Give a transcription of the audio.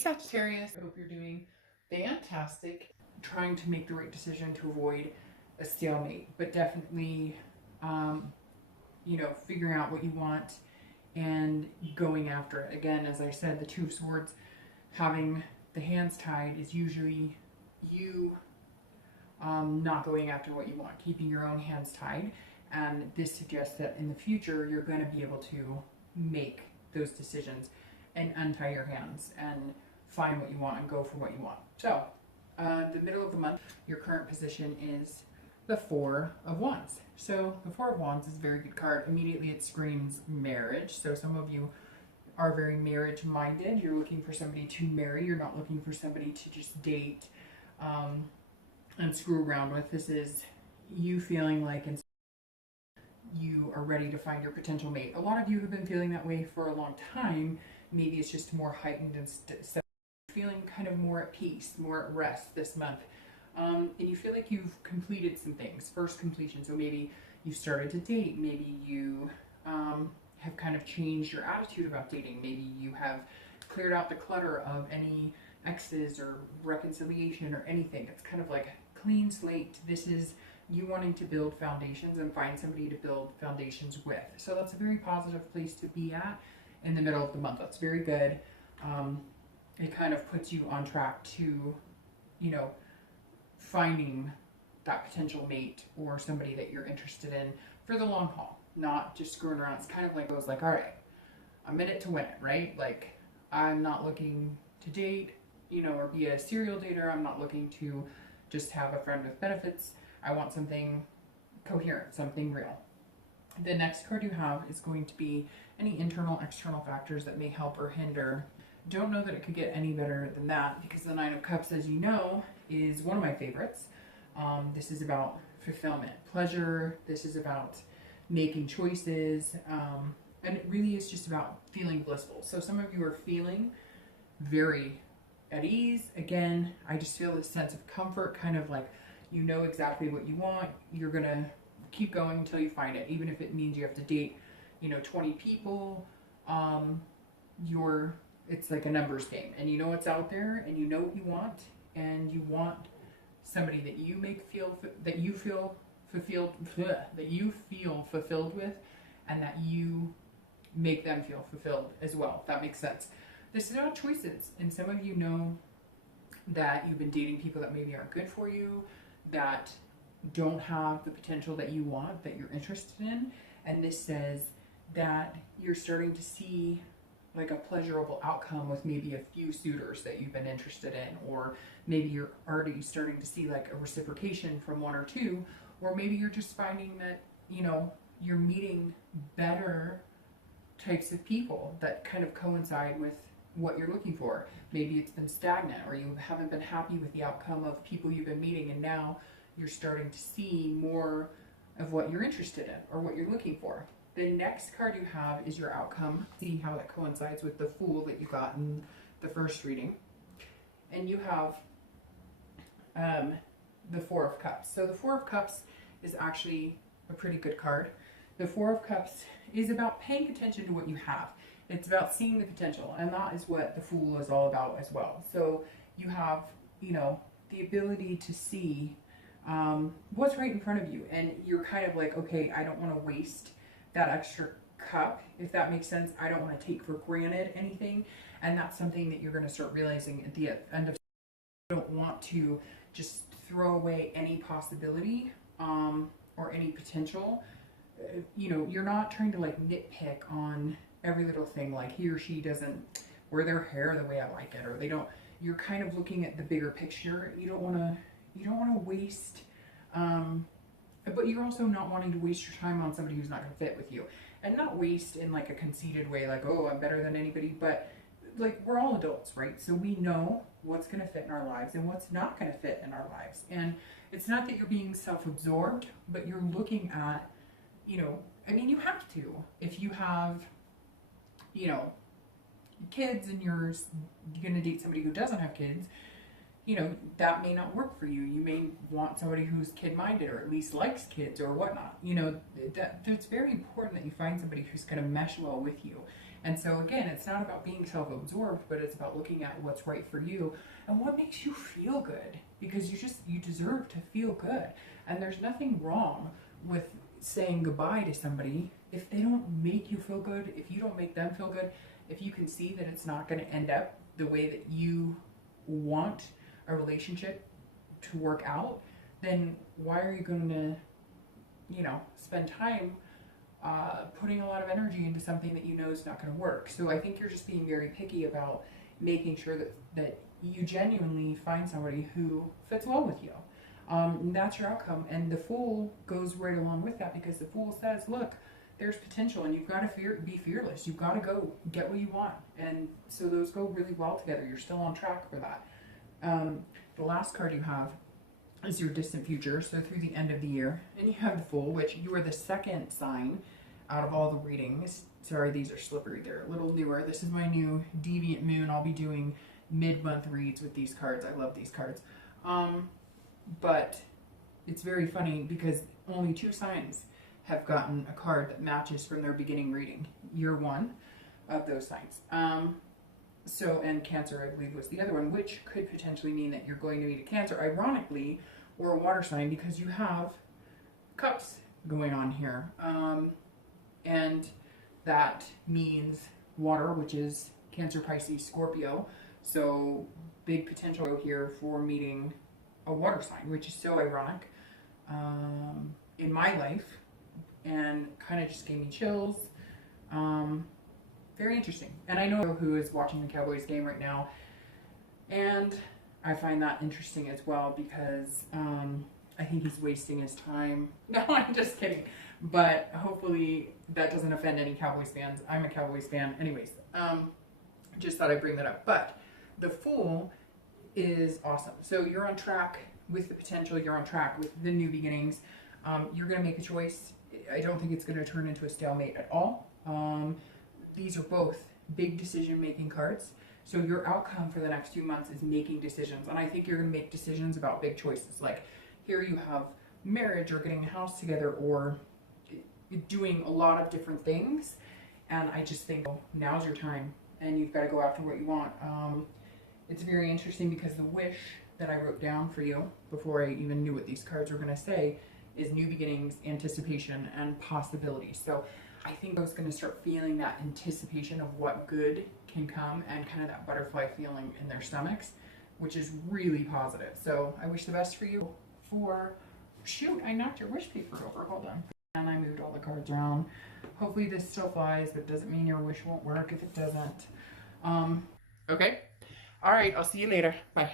Sagittarius, I hope you're doing fantastic, trying to make the right decision to avoid a stalemate, but definitely, figuring out what you want and going after it. Again, as I said, the Two of Swords, having the hands tied is usually you not going after what you want, keeping your own hands tied. And this suggests that in the future, you're going to be able to make those decisions and untie your hands and find what you want and go for what you want. So, the middle of the month, your current position is the Four of Wands. So, the Four of Wands is a very good card. Immediately, it screams marriage. So, some of you are very marriage minded. You're looking for somebody to marry. You're not looking for somebody to just date and screw around with. This is you feeling like you are ready to find your potential mate. A lot of you have been feeling that way for a long time. Maybe it's just more heightened and feeling kind of more at peace, more at rest this month. And you feel like you've completed some things, first completion. So maybe you started to date, maybe you have kind of changed your attitude about dating, maybe you have cleared out the clutter of any exes or reconciliation or anything. It's kind of like a clean slate. This is you wanting to build foundations and find somebody to build foundations with. So that's a very positive place to be at in the middle of the month. That's very good. It kind of puts you on track to, finding that potential mate or somebody that you're interested in for the long haul, not just screwing around. It's kind of like it was like, all right, I'm in it to win it, right? Like, I'm not looking to date, or be a serial dater. I'm not looking to just have a friend with benefits. I want something coherent, something real. The next card you have is going to be any internal, external factors that may help or hinder. Don't know that it could get any better than that, because the Nine of Cups, as you know, is one of my favorites. This is about fulfillment, pleasure. This is about making choices. And it really is just about feeling blissful. So some of you are feeling very at ease. Again, I just feel this sense of comfort, kind of like you know exactly what you want. You're going to keep going until you find it, even if it means you have to date, 20 people. It's like a numbers game, and you know what's out there, and you know what you want, and you want somebody that you feel fulfilled with, and that you make them feel fulfilled as well, if that makes sense. This is about choices, and some of you know that you've been dating people that maybe aren't good for you, that don't have the potential that you want, that you're interested in, and this says that you're starting to see like a pleasurable outcome with maybe a few suitors that you've been interested in, or maybe you're already starting to see like a reciprocation from one or two, or maybe you're just finding that, you're meeting better types of people that kind of coincide with what you're looking for. Maybe it's been stagnant, or you haven't been happy with the outcome of people you've been meeting, and now you're starting to see more of what you're interested in or what you're looking for. The next card you have is your outcome. See how that coincides with the Fool that you got in the first reading. And you have the Four of Cups. So the Four of Cups is actually a pretty good card. The Four of Cups is about paying attention to what you have. It's about seeing the potential, and that is what the Fool is all about as well. So you have, the ability to see what's right in front of you, and you're kind of like, okay, I don't want to waste that extra cup, if that makes sense. I don't want to take for granted anything, and that's something that you're going to start realizing at the end of. You don't want to just throw away any possibility or any potential. You're not trying to like nitpick on every little thing, like he or she doesn't wear their hair the way I like it, or they don't. You're kind of looking at the bigger picture. You don't want to waste. But you're also not wanting to waste your time on somebody who's not going to fit with you, and not waste in like a conceited way, like, oh, I'm better than anybody, but like, we're all adults, right? So we know what's going to fit in our lives and what's not going to fit in our lives. And it's not that you're being self-absorbed, but you're looking at, you have to. If you have, kids and you're going to date somebody who doesn't have kids, that may not work for you. You may want somebody who's kid-minded, or at least likes kids or whatnot. That's very important that you find somebody who's going to mesh well with you. And so again, it's not about being self-absorbed, but it's about looking at what's right for you and what makes you feel good, because you deserve to feel good. And there's nothing wrong with saying goodbye to somebody if they don't make you feel good, if you don't make them feel good, if you can see that it's not going to end up the way that you want a relationship to work out, then why are you going to, spend time putting a lot of energy into something that you know is not going to work? So I think you're just being very picky about making sure that you genuinely find somebody who fits well with you. And that's your outcome. And the Fool goes right along with that, because the Fool says, look, there's potential, and you've got to be fearless. You've got to go get what you want. And so those go really well together. You're still on track for that. The last card you have is your distant future, so through the end of the year. And you have the Fool, which you are the second sign out of all the readings. Sorry, these are slippery. They're a little newer. This is my new Deviant Moon. I'll be doing mid-month reads with these cards. I love these cards. But it's very funny because only 2 signs have gotten a card that matches from their beginning reading. You're one of those signs. And Cancer, I believe, was the other one, which could potentially mean that you're going to meet a Cancer, ironically, or a water sign, because you have cups going on here. And that means water, which is Cancer, Pisces, Scorpio. So big potential here for meeting a water sign, which is so ironic in my life, and kind of just gave me chills. Very interesting. And I know who is watching the Cowboys game right now, and I find that interesting as well, because I think he's wasting his time. No, I'm just kidding. But hopefully that doesn't offend any Cowboys fans. I'm a Cowboys fan anyways. Just thought I'd bring that up. But the Fool is awesome. So you're on track with the potential. You're on track with the new beginnings. You're going to make a choice. I don't think it's going to turn into a stalemate at all. These are both big decision-making cards. So your outcome for the next few months is making decisions. And I think you're going to make decisions about big choices. Like here you have marriage, or getting a house together, or doing a lot of different things. And I just think now's your time, and you've got to go after what you want. It's very interesting because the wish that I wrote down for you before I even knew what these cards were going to say is new beginnings, anticipation, and possibility. So I think I was going to start feeling that anticipation of what good can come, and kind of that butterfly feeling in their stomachs, which is really positive. So I wish the best for you. Shoot, I knocked your wish paper over. Hold on. And I moved all the cards around. Hopefully this still flies, but doesn't mean your wish won't work if it doesn't. Okay. All right, I'll see you later. Bye.